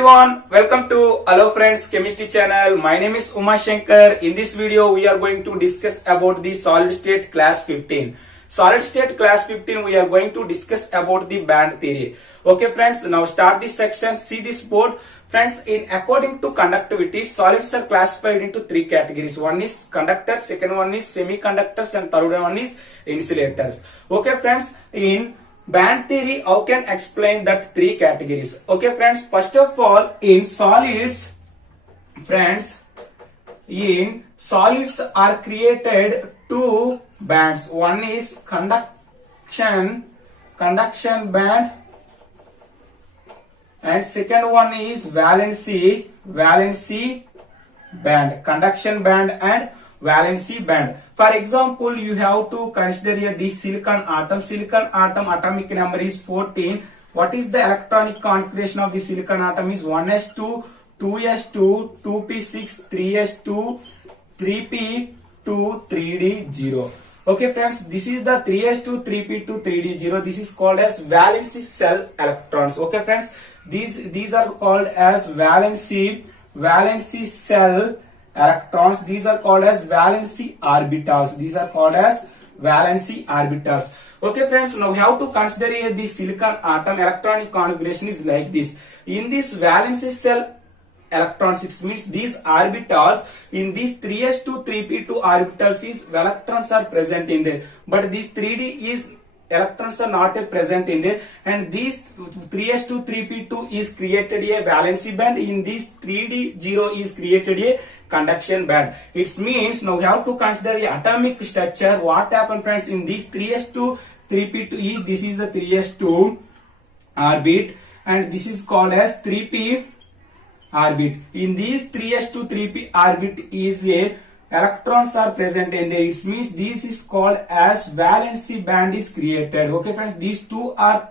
everyone, welcome to Hello Friends Chemistry channel. My name is Uma Shankar. In this video we are going to discuss about the solid state class 15. Solid state class 15 we are going to discuss about the band theory. Okay friends, now start this section. See this board. Friends, in according to conductivity, solids are classified into three categories. One is conductors, second one is semiconductors, and third one is insulators. Okay friends, in band theory, how can explain that three categories? Okay friends, first of all, in solids, friends, in solids are created two bands. One is conduction band, and second one is valency band. Conduction band and valency band. For example, you have to consider here the silicon atom. Silicon atom atomic number is 14. What is the electronic configuration of the silicon atom? Is 1s2, 2s2, 2p6, 3s2, 3p2, 3d0. Okay friends, this is the 3s2, 3p2, 3d0. This is called as valency shell electrons. Okay friends, these are called as valency shell electrons. These are called as valency orbitals. Okay friends, now we have to consider here the silicon atom electronic configuration is like this. In this valency shell electrons, it means these orbitals, in these 3s2, 3p2 orbitals is electrons are present in there, but this 3d is electrons are not present in there, and these 3s2, 3p2 is created a valency band. In this 3d0 is created a conduction band. It means now we have to consider the atomic structure. What happened friends, in this 3s2, 3p2 is, this is the 3s2 orbit and this is called as 3p orbit. In these 3s2, 3p orbit is a electrons are present in there. It means this is called as valency band is created. Okay friends, these two are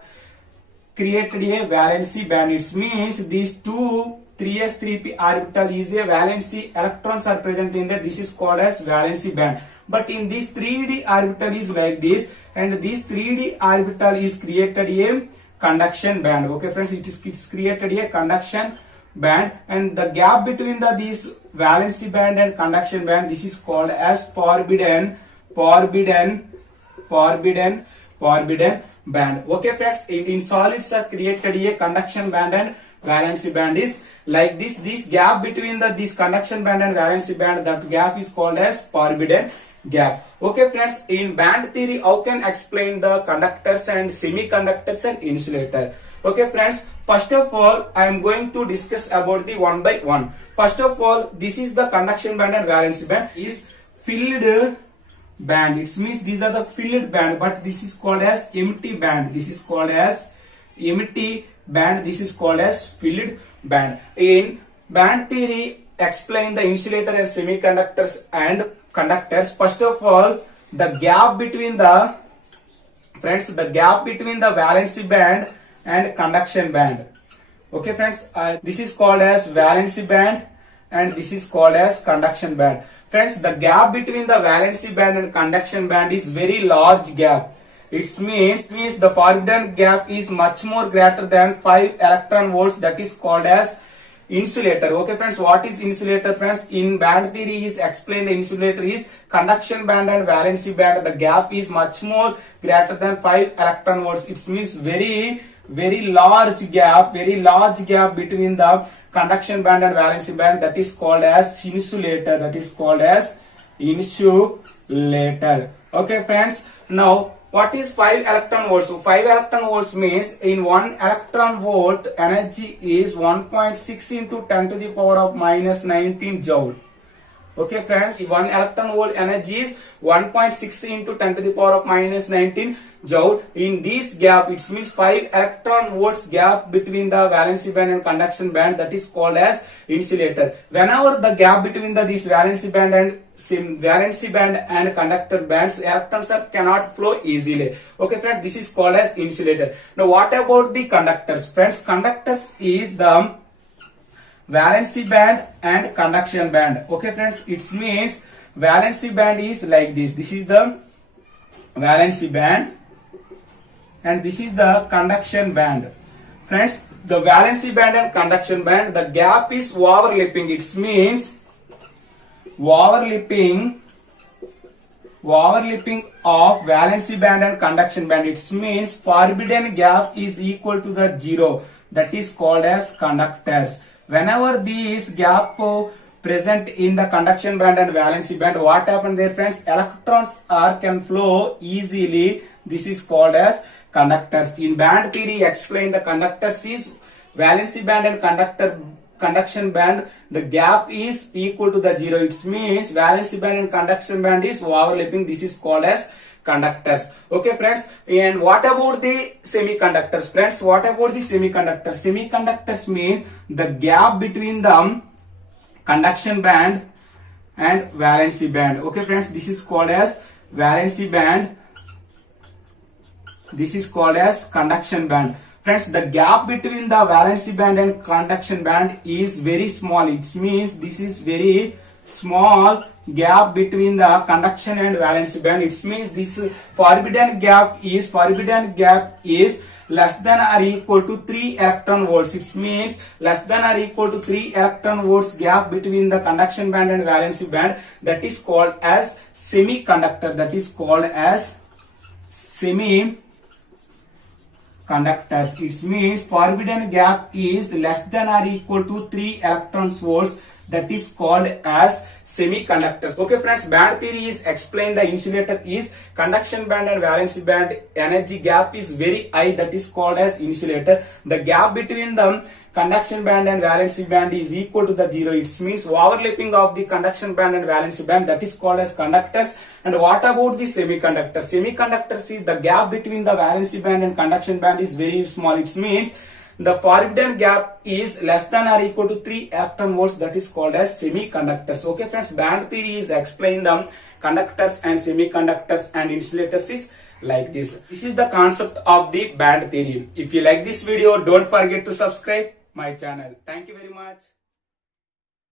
created a valency band. It means these two 3s 3p orbital is a valency, electrons are present in there. This is called as valency band. But in this 3d orbital is like this, and this 3d orbital is created a conduction band. Okay friends, it's created a conduction band, and the gap between this valency band and conduction band, this is called as forbidden band. Okay friends, in solids are created a conduction band and valency band is like this. This gap between this conduction band and valency band, that gap is called as forbidden gap. Okay friends, in band theory, how can explain the conductors and semiconductors and insulator? Okay friends, first of all, I am going to discuss about the one by one. First of all, this is the conduction band and valency band is filled band. It means these are the filled band, but this is called as empty band. This is called as empty band. This is called as filled band. In band theory, explain the insulator and semiconductors and conductors. First of all, the gap between the valency band and conduction band. Okay friends, this is called as valency band and this is called as conduction band. Friends, the gap between the valency band and conduction band is very large gap. It means the forbidden gap is much more greater than 5 electron volts. That is called as insulator. Okay friends, what is insulator friends? In band theory is explain the insulator is conduction band and valency band. The gap is much more greater than 5 electron volts. It means very large gap between the conduction band and valency band. That is called as insulator. Okay friends, now what is 5 electron volts? So 5 electron volts means in 1 electron volt energy is 1.6 into 10 to the power of minus 19 joule. Okay friends, 1 electron volt energy is 1.6 into 10 to the power of minus 19 joule. In this gap, it means 5 electron volts gap between the valency band and conduction band, that is called as insulator. Whenever the gap between this valency band and conductor bands, electrons cannot flow easily. Okay friends, this is called as insulator. Now what about the conductors? Friends, conductors is the valency band and conduction band. Okay friends, it means valency band is like this. This is the valency band and this is the conduction band. Friends, the valency band and conduction band, the gap is overlapping. It means overlapping of valency band and conduction band. It means forbidden gap is equal to the zero. That is called as conductors. Whenever these gap present in the conduction band and valency band, what happens there, friends? Electrons can flow easily. This is called as conductors. In band theory, explain the conductors is valency band and conduction band. The gap is equal to the zero. It means valency band and conduction band is overlapping. This is called as conductors. Okay, friends. And what about the semiconductors, friends? What about the semiconductors? Semiconductors means the gap between the conduction band and valency band. Okay, friends. This is called as valency band. This is called as conduction band. Friends, the gap between the valency band and conduction band is very small. It means this is very small gap between the conduction and valency band. It means this forbidden gap is less than or equal to 3 electron volts. It means less than or equal to 3 electron volts gap between the conduction band and valency band. That is called as semiconductor. That is called as semiconductors. It means forbidden gap is less than or equal to 3 electron volts. That is called as semiconductors. Okay, friends, band theory is explain the insulator is conduction band and valency band energy gap is very high. That is called as insulator. The gap between the conduction band and valency band is equal to the zero. It means overlapping of the conduction band and valency band. That is called as conductors. And what about the semiconductors? Semiconductors is the gap between the valency band and conduction band is very small. It means the forbidden gap is less than or equal to 3 electron volts. That is called as semiconductors. Okay, friends, band theory is explain the conductors and semiconductors and insulators is like this. This is the concept of the band theory. If you like this video, don't forget to subscribe my channel. Thank you very much.